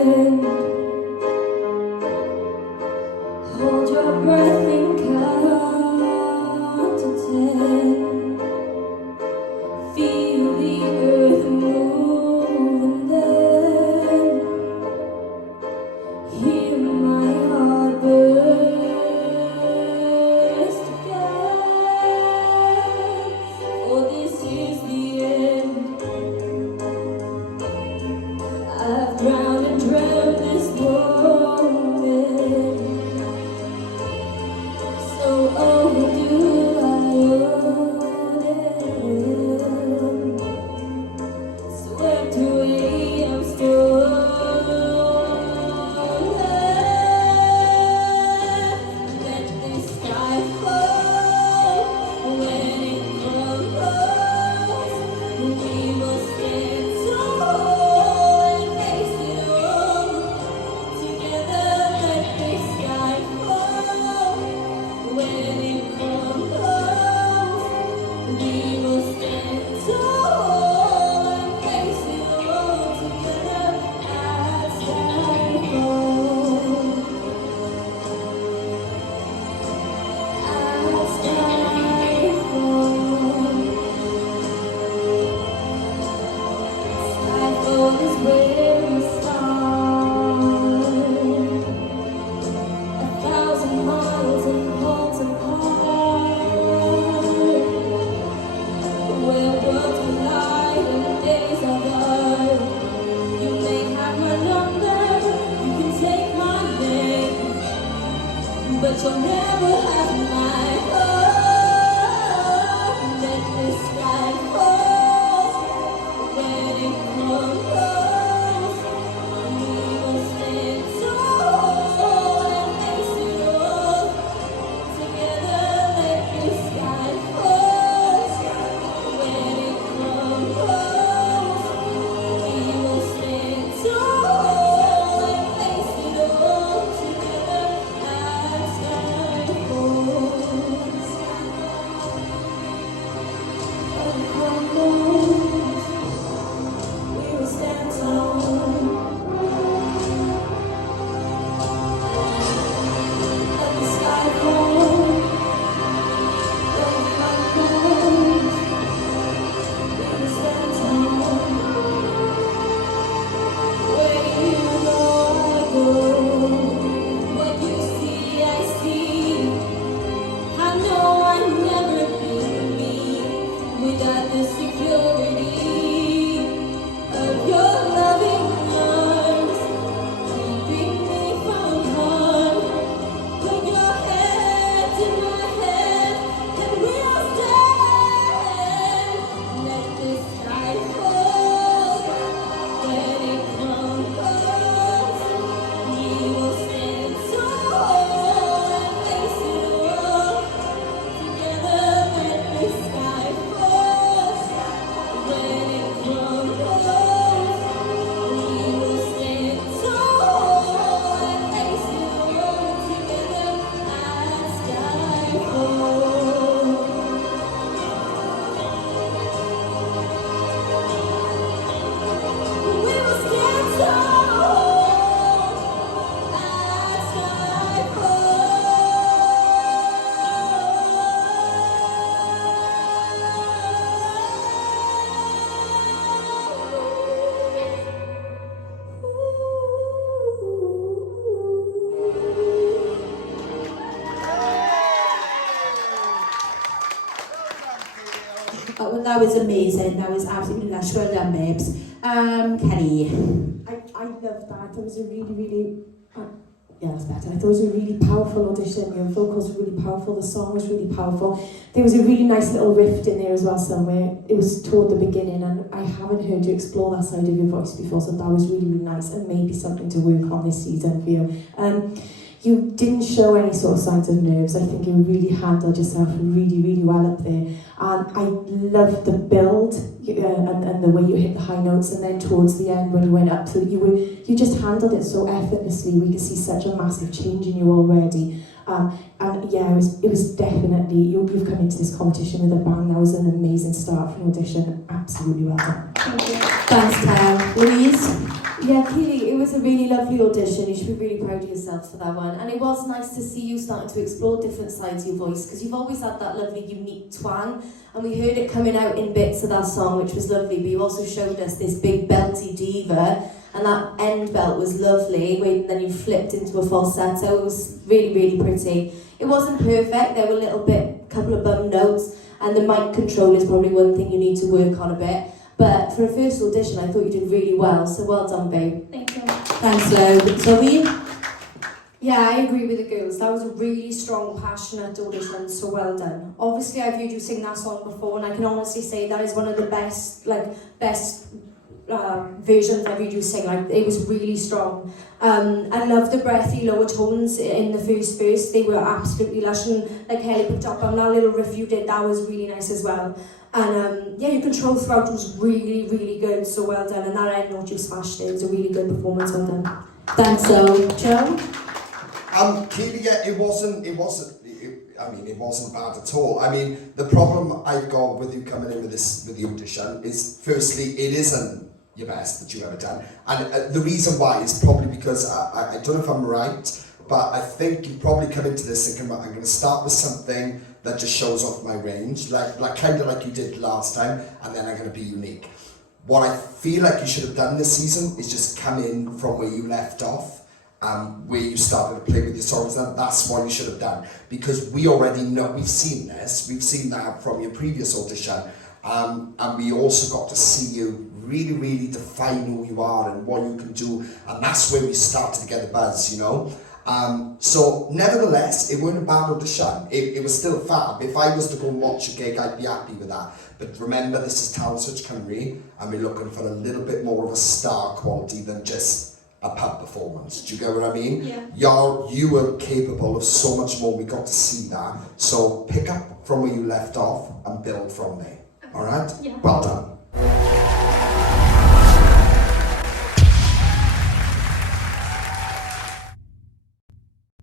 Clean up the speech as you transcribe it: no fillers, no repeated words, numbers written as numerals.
end. Hold your breath and count to 10. Feel the earth move and then hear my heart burst again. For this is the end. I've drowned and dreamt this moment. So overdue I owe them. Swept away, I'm stolen. Let the sky fall when it crumbles. We must stand tall and face it all together. Let the sky fall when it crumbles. We must stand tall and face it all together as sky falls. As sky falls. Skyfall is where we start. 1,000 miles and poles apart, where worlds collide and days are dark. You may have my number, you can take my name, but you'll never have my heart. Let the sky fall when it crumbles. We must stand tall and face it all together. Let the sky fall when it crumbles. We will stand tall and face it all together as sky falls. When it crumbles, we will stand tall. Let the sky fall when it crumbles. We will stand tall. Where you go, I go. What you see, I see. I know I'd never be me without the security of your loving arms, keeping me from harm. Put your hand in my hand, and we'll stand. Let the sky fall when it crumbles. We will stand tall and face it all together. Let the sky fall when it crumbles. We will stand tall and face it all together as sky falls. We will stand tall as sky Well, that was amazing. That was absolutely lush. Well done, babes. Kelly. I loved that. I thought it was a really, yeah, that's better. I thought it was a really powerful audition. Your vocals were really powerful. The song was really powerful. There was a really nice little riff in there as well somewhere. It was toward the beginning, and I haven't heard you explore that side of your voice before, so that was really nice, and maybe something to work on this season for you. You didn't show any sort of signs of nerves. I think you really handled yourself really well up there. And I loved the build and the way you hit the high notes, and then towards the end when you went up, so you just handled it so effortlessly. We could see such a massive change in you already. And yeah, it was definitely, you've come into this competition with a bang. That was an amazing start for an audition. Absolutely well done. Thanks, Tara. Louise? Yeah, Keely, it was a really lovely audition. You should be really proud of yourself for that one. And it was nice to see you starting to explore different sides of your voice, because you've always had that lovely, unique twang. And we heard it coming out in bits of that song, which was lovely. But you also showed us this big belty diva, and that end belt was lovely. And then you flipped into a falsetto. It was really, really pretty. It wasn't perfect. There were couple of bum notes, and the mic control is probably one thing you need to work on a bit. But for a first audition, I thought you did really well, so well done, babe. Thank you. Thanks, Lo. Zoe? Yeah, I agree with the girls. That was a really strong, passionate audition, so well done. Obviously, I've heard you sing that song before, and I can honestly say that is one of the best versions I've heard you sing. It was really strong. I love the breathy lower tones in the first verse. They were absolutely lush, and like Kelly picked up on that little riff you did, that was really nice as well. And yeah, your control throughout was really, really good, so well done. And that end note you smashed it. It was a really good performance, well done. Thanks, Lo. Joe? Keely, yeah, it wasn't bad at all. I mean, the problem I've got with you coming in with the audition is, firstly, it isn't your best that you've ever done. And the reason why is probably because, I don't know if I'm right, but I think you probably come into this thinking, I'm going to start with something that just shows off my range, kind of like you did last time, and then I'm going to be unique. What I feel like you should have done this season is just come in from where you left off, where you started to play with your songs. That's what you should have done, because we already know, we've seen that from your previous audition, and we also got to see you really, really define who you are and what you can do, and that's where we started to get the buzz, you know. So nevertheless, it wasn't a bad audition. It was still fab. If I was to go and watch a gig, I'd be happy with that. But remember, this is Talent Search Cymru, and we're looking for a little bit more of a star quality than just a pub performance. Do you get what I mean? Yeah. You were capable of so much more. We got to see that. So pick up from where you left off and build from there. All right? Yeah. Well done.